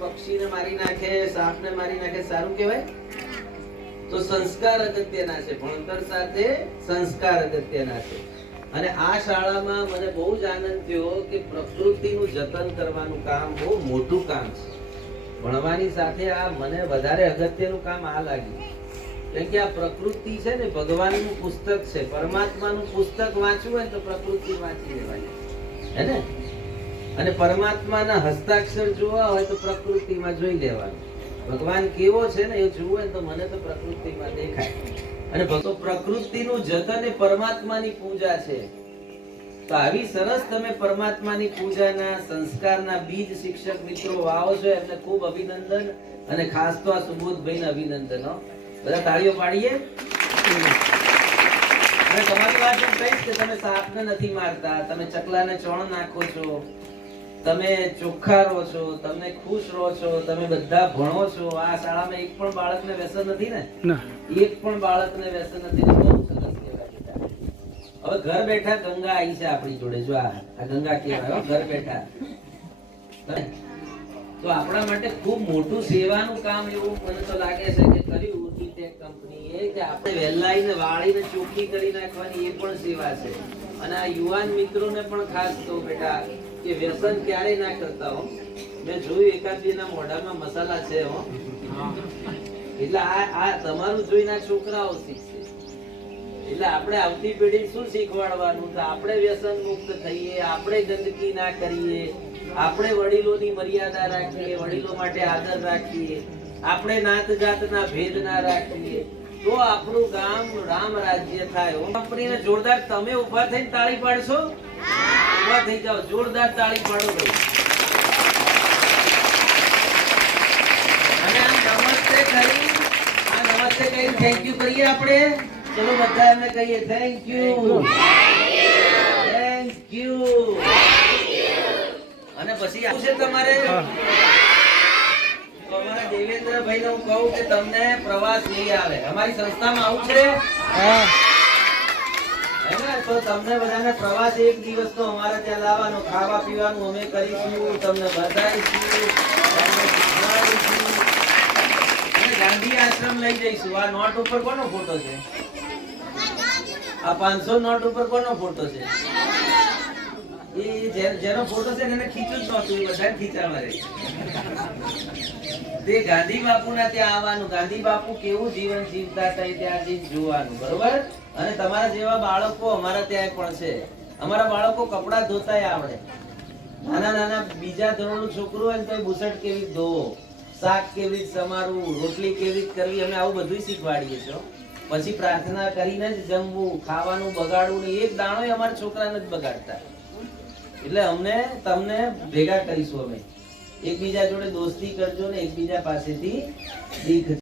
પક્ષીને મારી નાખે, સાપને મારી નાખે, સારું કહેવાય? તો સંસ્કાર અગત્યના છે, ભણતર સાથે સંસ્કાર અગત્યના છે. અને આ શાળામાં મને બહુ જ આનંદ થયો કે પ્રકૃતિનું જતન કરવાનું કામ બહુ મોટું કામ છે. ભણવાની સાથે આ મને વધારે અગત્યનું કામ આ લાગ્યું, કેમ કે આ પ્રકૃતિ છે ને ભગવાનનું પુસ્તક છે. પરમાત્માનું પુસ્તક વાંચવું હોય તો પ્રકૃતિ વાંચી લેવાની, હે ને? અને પરમાત્માના હસ્તાક્ષર જોવા હોય તો પ્રકૃતિમાં જોઈ લેવાનું. ભગવાન કેવો છે ને એ જોવું હોય તો મને તો પ્રકૃતિમાં દેખાય. અને પ્રકૃતિનું જતન એ પરમાત્માની પૂજા છે. તો આવી સરસ તમે પરમાત્માની પૂજાના સંસ્કારના બીજ શિક્ષક મિત્રો વાવો છો, એમને ખૂબ અભિનંદન. અને ખાસ તો આ સુબોધભાઈને અભિનંદન. બધા તાળીઓ પાડીએ. અને તમારી વાત એમ કહીશ કે તમે સાપને નથી મારતા, તમે ચકલાને ચોણ નાખો છો, તમે ચોખ્ખા રહો છો, તમે ખુશ રહો છો, તમે બધા ભણો છો. આ શાળામાં એક પણ બાળકને વ્યસન નથી ને? એક પણ બાળકને વ્યસન નથી. બહુ સરસ કહેવાય. હવે ઘર બેઠા ગંગા આવી છે આપણી જોડે. જો આ ગંગા કહેવાય, ઘર બેઠા. તો આપણા માટે ખૂબ મોટું સેવાનું કામ એવું મને તો લાગે છે કે કર્યું ઈટેક કંપનીએ, કે આપણે વહેલાઈને વાળીને ચોખ્ખી કરી નાખવાની એ પણ સેવા છે. અને આ યુવાન મિત્રોને પણ ખાસ તો બેટા કે વ્યસન ક્યારેય ના કરતા હો. મેં જોયું એકાદ બેના મોઢામાં મસાલા છે હો. એટલે આ તમારું જોઈને આ છોકરાઓ શીખશે. એટલે આપણે આવતી પેઢી શું શીખવાડવાનું? તો આપણે વ્યસન મુક્ત થઈએ, આપણે ગંદકી ના કરીએ, આપણે વડીલોની મર્યાદા રાખીએ, વડીલો માટે આદર રાખીએ, આપણે નાત જાતના ભેદ ના રાખીએ, તો આપણું ગામ રામ રાજ્ય થાય. કંપનીને જોરદાર તમે ઉભા થઈને તાળી પાડશો? ઉભા થઈ જાઓ, જોરદાર તાળી પાડો ભાઈ. અને આ નમસ્તે કરી થેન્ક યુ કરીએ આપણે. ચલો બધા એમને કહીએ થેન્ક યુ, થેન્ક યુ. અને પછી આવું છે તમારે અમારા દેવેન્દ્રભાઈ ને હું કહું કે તમને પ્રવાસ લઈ આવે. અમારી સંસ્થામાં આવું છે તો તમને બધાને પ્રવાસ એક દિવસનો અમારે ત્યાં લાવવાનો, ખાવા પીવાનું અમે કરીશું, તમને બતાવીશું, ગાંધી આશ્રમ લઈ જઈશું. આ નોટ ઉપર કોનો ફોટો છે? આ 500 નોટ ઉપર કોનો ફોટો છે? એ જેનો ફોટો છે એને ખીચું જ નહોતું, એ બધા ખીચા મારે. તે ગાંધી બાપુના ત્યાં આવવાનું, ગાંધી બાપુ કેવું જીવન જીવતા હતા ત્યાં જઈને જોવાનું, બરોબર? અને તમારા જેવા બાળકો અમારા ત્યાં પણ છે. અમારા બાળકો કપડા ધોતાય આવડે. નાના નાના બીજા ધોરણનું છોકરું હોય ને તો બુશર્ટ કેવી ધોવો, શાક કેવી સમારવું, રોટલી કેવી કરવી, અમે આવું બધું શીખવાડીએ છીએ. પછી પ્રાર્થના કરીને જ જમવું, ખાવાનું બગાડવું નહીં. એક દાણો અમારા છોકરાને જ બગાડતા. એટલે અમને તમને ભેગા કરીશું. અમે એકબીજા જોડે દોસ્તી કરજો ને એકબીજા પાસેથી શીખજો.